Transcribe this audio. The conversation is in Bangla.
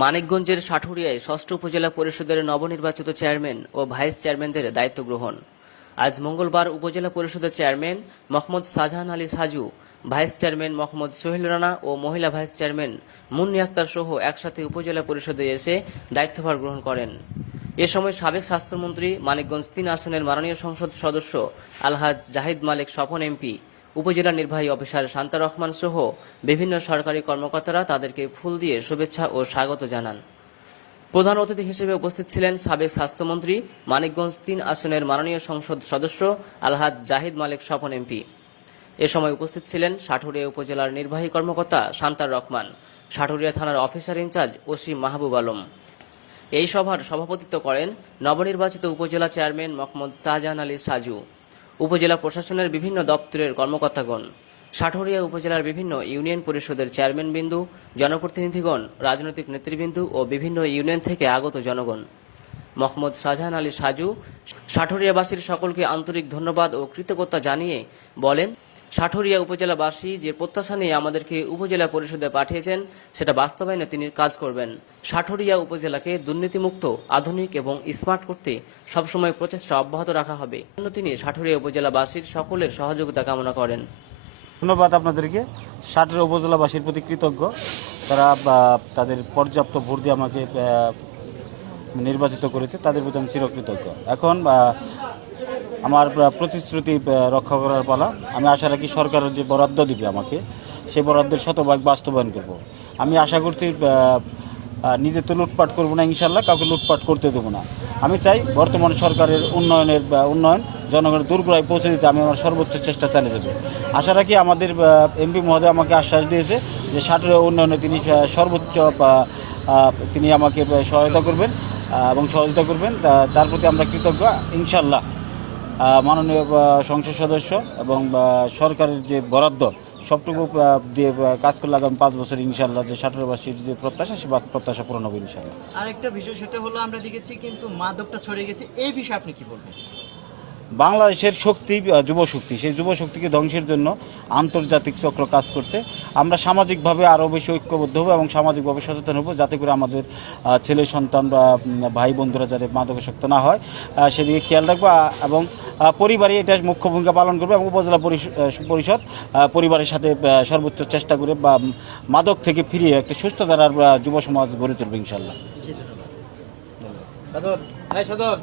মানিকগঞ্জের সাটুরিয়ায় ষষ্ঠ উপজেলা পরিষদের নবনির্বাচিত চেয়ারম্যান ও ভাইস চেয়ারম্যানদের দায়িত্ব গ্রহণ। আজ মঙ্গলবার উপজেলা পরিষদের chairman Mohammad Shahjahan Ali Saju, vice chairman Mohammad Sohel Rana ও মহিলা ভাইস চেয়ারম্যান মুন্নি আক্তার সহ একসাথে উপজেলা পরিষদে এসে দায়িত্বভার গ্রহণ করেন। এ সময় সাবেক স্বাস্থ্যমন্ত্রী, মানিকগঞ্জ ৩ আসনের মাননীয় সংসদ সদস্য আলহাজ জাহিদ মালেক স্বপন এমপি, উপজেলা নির্বাহী অফিসার শান্তা রহমান সহ বিভিন্ন সরকারি কর্মকর্তারা তাদেরকে ফুল দিয়ে শুভেচ্ছা ও স্বাগত জানান। প্রধান অতিথি হিসেবে উপস্থিত ছিলেন সাবেক স্বাস্থ্যমন্ত্রী, মানিকগঞ্জ ৩ আসনের মাননীয় সংসদ সদস্য আলহাজ জাহিদ মালেক স্বপন এমপি। এ সময় উপস্থিত ছিলেন সাটুরিয়া উপজেলার নির্বাহী কর্মকর্তা শান্তার রহমান, সাটুরিয়া থানার officer in charge OC Mahbub Alam. এই সভার সভাপতিত্ব করেন নবনির্বাচিত উপজেলা চেয়ারম্যান মোহাম্মদ শাহজাহান আলী সাজু, উপজেলা প্রশাসনের বিভিন্ন দপ্তরের কর্মকর্তাগণ, সাটুরিয়া উপজেলার বিভিন্ন ইউনিয়ন পরিষদের চেয়ারম্যানবৃন্দু, জনপ্রতিনিধিগণ, রাজনৈতিক নেতৃবৃন্দু ও বিভিন্ন ইউনিয়ন থেকে আগত জনগণ। মোহাম্মদ শাহজাহান আলী সাজু সাটুরিয়াবাসীর সকলকে আন্তরিক ধন্যবাদ ও কৃতজ্ঞতা জানিয়ে বলেন, সাটুরিয়া উপজেলাবাসী যে প্রত্যাশা নিয়ে আমাদেরকে উপজেলা পরিষদে পাঠিয়েছেন সেটা বাস্তবায়নে তিনি কাজ করবেন। সাটুরিয়া উপজেলাকে দুর্নীতিমুক্ত, আধুনিক এবং স্মার্ট করতে সবসময় প্রচেষ্টা অব্যাহত রাখা হবে। তিনি সাটুরিয়া উপজেলাবাসীর সকলের সহযোগিতা কামনা করেন। ধন্যবাদ আপনাদেরকে। সাটুরিয়া উপজেলাবাসীর প্রতি কৃতজ্ঞ, তারা তাদের পর্যাপ্ত ভোট দিয়ে আমাকে নির্বাচিত করেছে, তাদের প্রতি আমি চিরকৃতজ্ঞ। এখন আমার প্রতিশ্রুতি রক্ষা করার পালা। আমি আশা রাখি সরকারের যে বরাদ্দ দিবে আমাকে, সেই বরাদ্দের শতভাগ বাস্তবায়ন করব। আমি আশা করছি নিজে তো লুটপাট করবো না, ইনশাল্লাহ কাউকে লুটপাট করতে দেবো না। আমি চাই বর্তমান সরকারের উন্নয়ন জনগণের দূরগোড়ায় পৌঁছে দিতে আমি আমার সর্বোচ্চ চেষ্টা চালিয়ে যাব। আশা রাখি আমাদের এমপি মহোদয় আমাকে আশ্বাস দিয়েছে যে সাটুরিয়া উন্নয়নে তিনি সর্বোচ্চ তিনি আমাকে সহায়তা করবেন এবং সহযোগিতা করবেন। তার প্রতি আমরা কৃতজ্ঞ। ইনশাল্লাহ মাননীয় সংসদ সদস্য এবং সরকারের যে বরাদ্দ সবটুকু দিয়ে কাজ করলে আগামী 5 বছর ইনশাল্লাহ যে সাটুরিয়াবাসীর যে প্রত্যাশা, সে প্রত্যাশা পূরণ হবে ইনশাল্লাহ। আরেকটা বিষয় সেটা হলো আমরা দেখেছি কিন্তু মাদকটা ছড়িয়ে গেছে, এই বিষয়ে আপনি কি বলবেন? বাংলাদেশের শক্তি যুবশক্তি, সেই যুবশক্তিকে ধ্বংসের জন্য আন্তর্জাতিক চক্র কাজ করছে। আমরা সামাজিকভাবে আরও বেশি ঐক্যবদ্ধ হব এবং সামাজিকভাবে সচেতন হব, যাতে করে আমাদের ছেলে সন্তান বা ভাই বন্ধুরা যাতে মাদকাসক্ত না হয় সেদিকে খেয়াল রাখবো এবং পরিবারে এটা মুখ্য ভূমিকা পালন করবে এবং উপজেলা পরিষদ পরিবারের সাথে সর্বোচ্চ চেষ্টা করে বা মাদক থেকে ফিরিয়ে একটা সুস্থ ধারার যুব সমাজ গড়ে তুলবে ইনশাল্লাহ। ধন্যবাদ।